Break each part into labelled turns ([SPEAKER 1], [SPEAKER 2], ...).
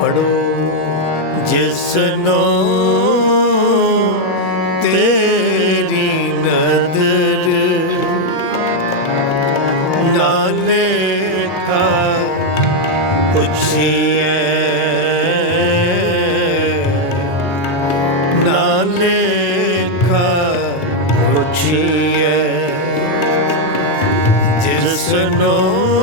[SPEAKER 1] ਪੁੱਛੀਏ ਜਿਸ ਜਿਸਨੋ ਤੇਰੀ ਨਦਰ ਨਾਨਕਾ ਪੁੱਛੀਏ ਨਾਨਕਾ ਪੁੱਛੀਏ ਜਿਸ ਤੇਰੀ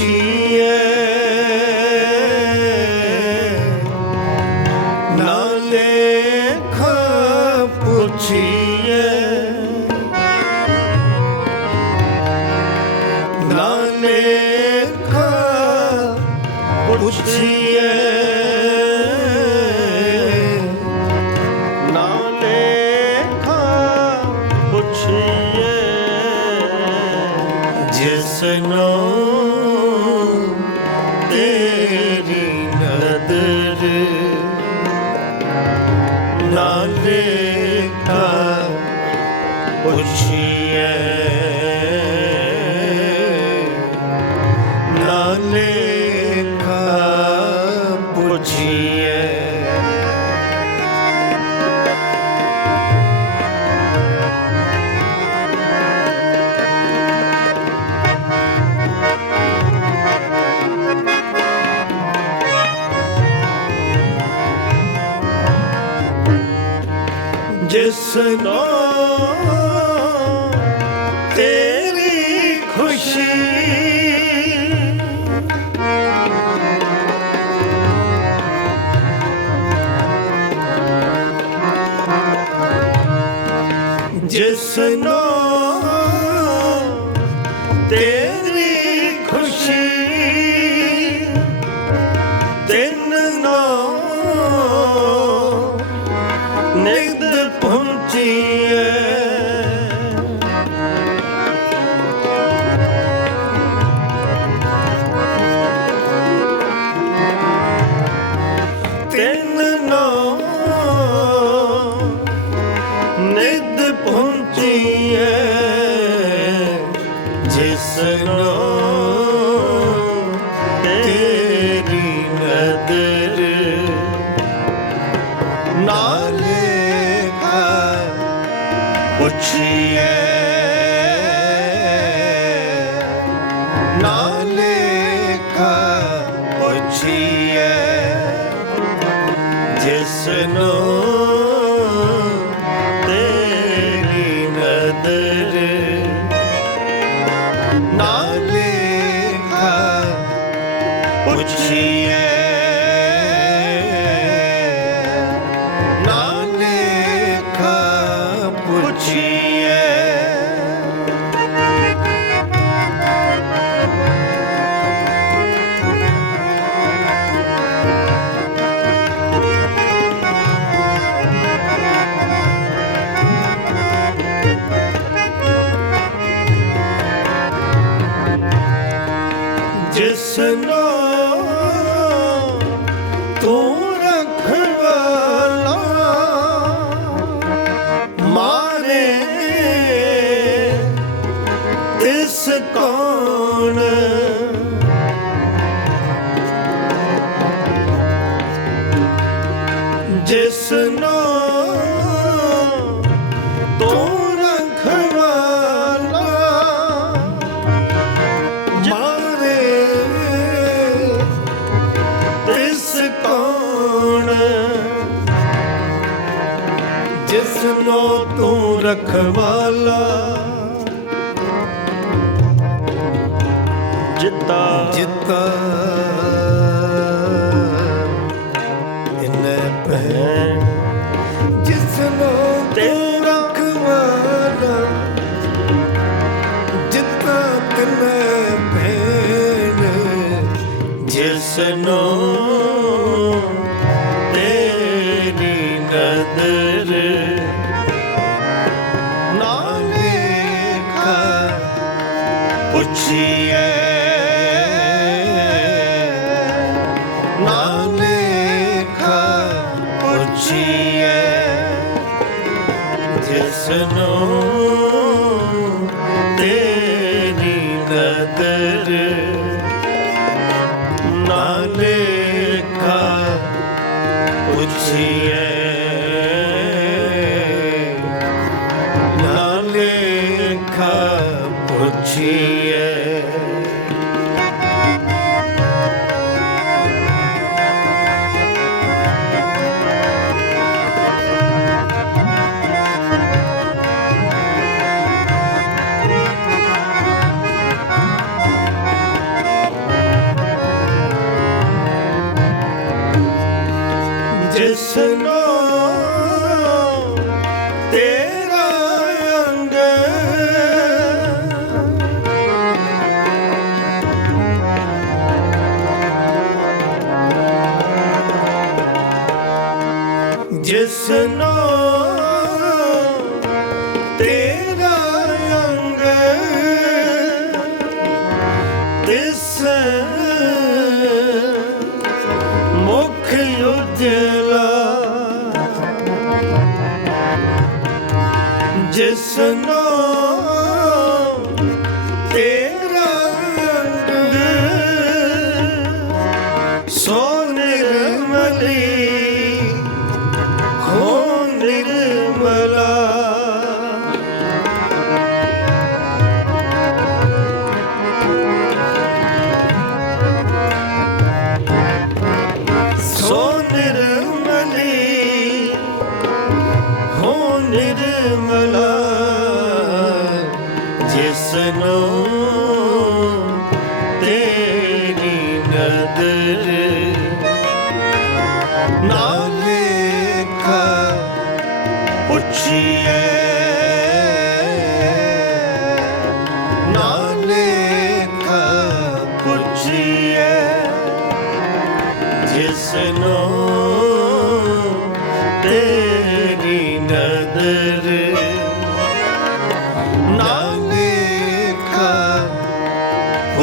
[SPEAKER 1] ਪੁੱਛੀਏ। ਨਾਨਕਾ ਪੁੱਛੀਏ। ਨਾਨਕਾ ਪੁੱਛੀਏ। ਨਾਨਕਾ ਪੁੱਛੀਏ ਜਿਸਨੋ ਜਿਸਨੋ ਤੇਰੀ ਖੁਸ਼ੀ ਜਿਸਨੋ ਤੇ ਪੁੱਛੀਏ ਨਾਲੇਖਾ ਪੁੱਛੀਏ ਜਿਸ ਨੂੰ ਤੇਰੀ ਨਦਰ ਨਾਲੇਖਾ ਇਸ ਜਿਸ ਜਿਸਨੋ ਤੂੰ ਰਖਵਾਲਾ ਮਾਰੇ ਇਸ ਕੌਣ? ਜਿਸਨੋ ਤੂੰ ਰਖਵਾਲਾ ਇਨੇ ਪਹਿਨ ਜਿਸ ਨੂੰ ਤੂੰ ਰਖਵਾਨਾ ਜਿੱਤਾ ਤਨੇ ਪਹਿਨ ਜਿਸ ਨੂੰ ਤੇਰੀ ਨਦਰ ਪੁੱਛੀ ਨਦਰ ਨਾਲੇ ਖਾ ਪੁੱਛੀਏ ਜਿਸ ਤੇਰਾ ਅੰਗ ਤਿਸ ਮੁਖ ਉਜਲਾ। ਜਿਸ ਨਿਰਮਲਾ ਜਿਸ ਨੂੰ ਤੇਰੀ ਨਦਰ ਨਾ ਲੇਖਾ ਉੱਚੀਏ ਜਿਸ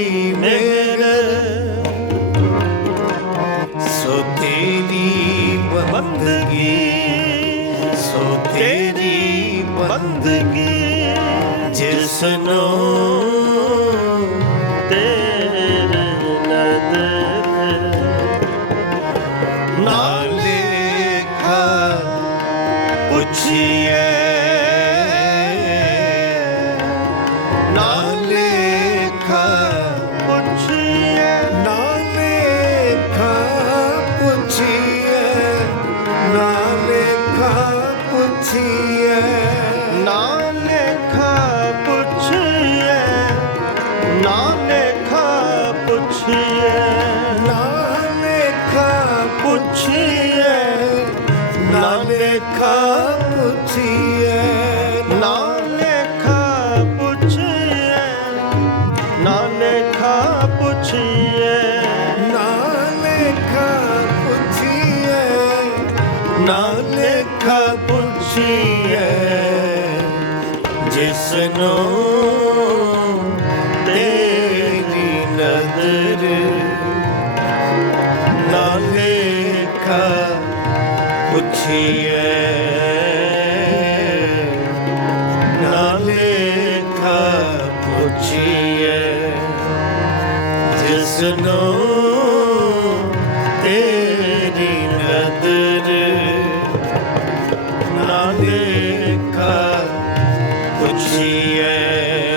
[SPEAKER 1] ਤੇਰੀ ਮਿਹਰ ਸੋ ਤੇਰੀ ਬੰਦਗੀ ਸੋ ਤੇਰੀ ਬੰਦਗੀ ਜਿਸ ਨੂੰ ਤੇਰੇ ਨਦਰ ਨਾਲੇ ਖਾ ਪੁੱਛੀਏ ਪੁੱਛੀਏ। ਨਾ ਲੇਖਾ ਪੁੱਛੀਏ। ਨਾ ਲੇਖਾ ਪੁੱਛੀਏ। ਜਿਸ ਨੂੰ ਤੇਰੀ ਨਦਰ ਨਾ ਲੇਖਾ ਪੁੱਛੀਏ। ਹੁਸਨੋ ਤੇਰੀ ਨਦਰ ਨਾ ਦੇਖਾ ਪੁੱਛੀਏ